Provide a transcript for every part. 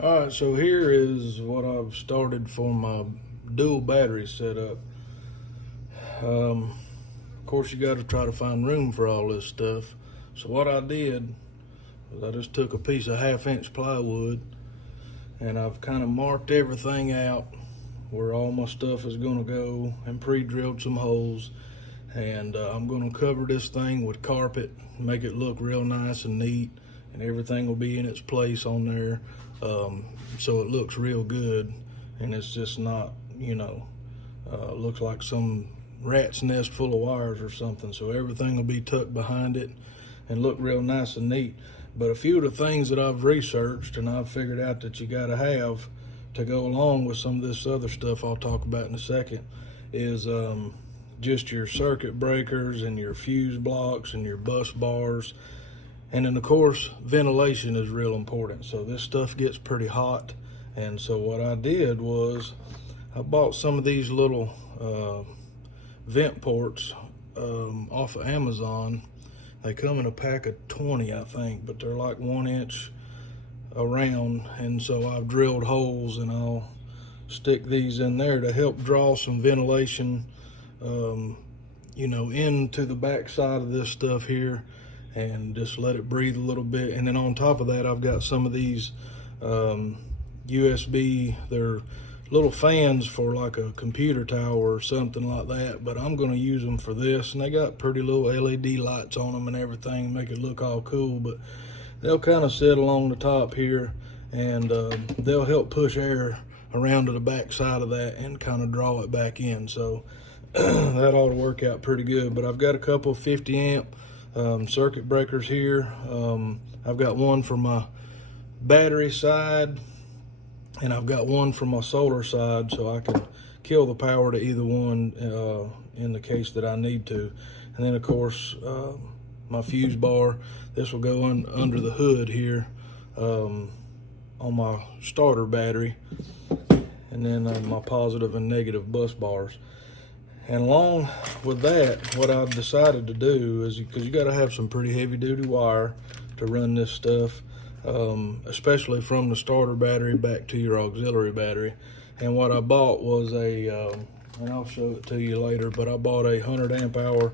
All right, so here is what I've started for my dual battery setup. Of course, you got to try to find room for all this stuff. So what I did was I just took a piece of 1/2 inch plywood and I've kind of marked everything out where all my stuff is going to go and pre-drilled some holes. And I'm going to cover this thing with carpet, make it look real nice and neat, and everything will be in its place on there, so it looks real good, and it's just not, looks like some rat's nest full of wires or something. So everything will be tucked behind it and look real nice and neat. But a few of the things that I've researched and I've figured out that you got to have to go along with some of this other stuff I'll talk about in a second is just your circuit breakers and your fuse blocks and your bus bars. And then of course, ventilation is real important. So this stuff gets pretty hot. And so what I did was I bought some of these little vent ports off of Amazon. They come in a pack of 20, I think, but they're like 1 inch around. And so I've drilled holes and I'll stick these in there to help draw some ventilation into the back side of this stuff here, and just let it breathe a little bit. And then on top of that, I've got some of these USB, they're little fans for like a computer tower or something like that, but I'm going to use them for this. And they got pretty little LED lights on them and everything, make it look all cool. But they'll kind of sit along the top here, and they'll help push air around to the back side of that and kind of draw it back in. So that ought to work out pretty good. But I've got a couple of 50 amp circuit breakers here. I've got one for my battery side, and I've got one for my solar side, so I can kill the power to either one in the case that I need to. And then of course my fuse bar, this will go under the hood here on my starter battery, and then my positive and negative bus bars. And along with that, what I've decided to do is, because you got to have some pretty heavy duty wire to run this stuff, especially from the starter battery back to your auxiliary battery. And what I bought was and I'll show it to you later, but I bought a 100 amp hour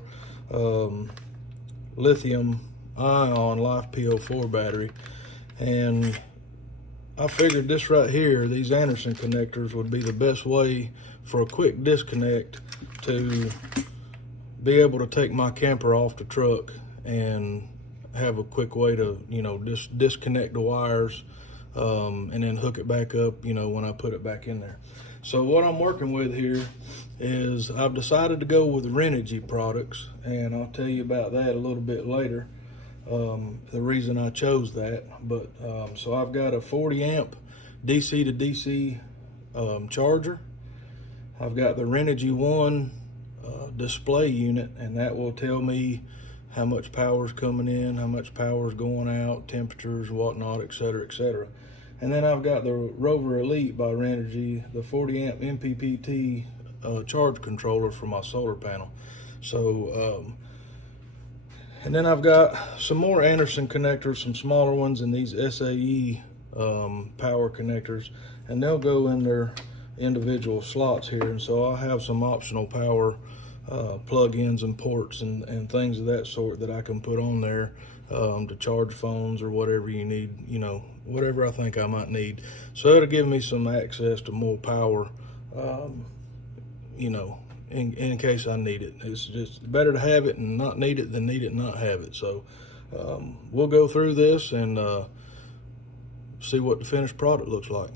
lithium ion LiFePO4 battery. And I figured this right here, these Anderson connectors, would be the best way for a quick disconnect to be able to take my camper off the truck and have a quick way to, just disconnect the wires and then hook it back up, when I put it back in there. So what I'm working with here is I've decided to go with Renogy products, and I'll tell you about that a little bit later, the reason I chose that. But so I've got a 40 amp DC to DC charger. I've got the Renogy One display unit, and that will tell me how much power is coming in, how much power is going out, temperatures, whatnot, etc., etc. And then I've got the Rover Elite by Renogy, the 40 amp MPPT charge controller for my solar panel. So, and then I've got some more Anderson connectors, some smaller ones, and these SAE power connectors, and they'll go in their individual slots here. And so I'll have some optional power plug-ins and ports and things of that sort that I can put on there to charge phones or whatever you need, whatever I think I might need. So it'll give me some access to more power, in case I need it. It's just better to have it and not need it than need it and not have it. So we'll go through this and see what the finished product looks like.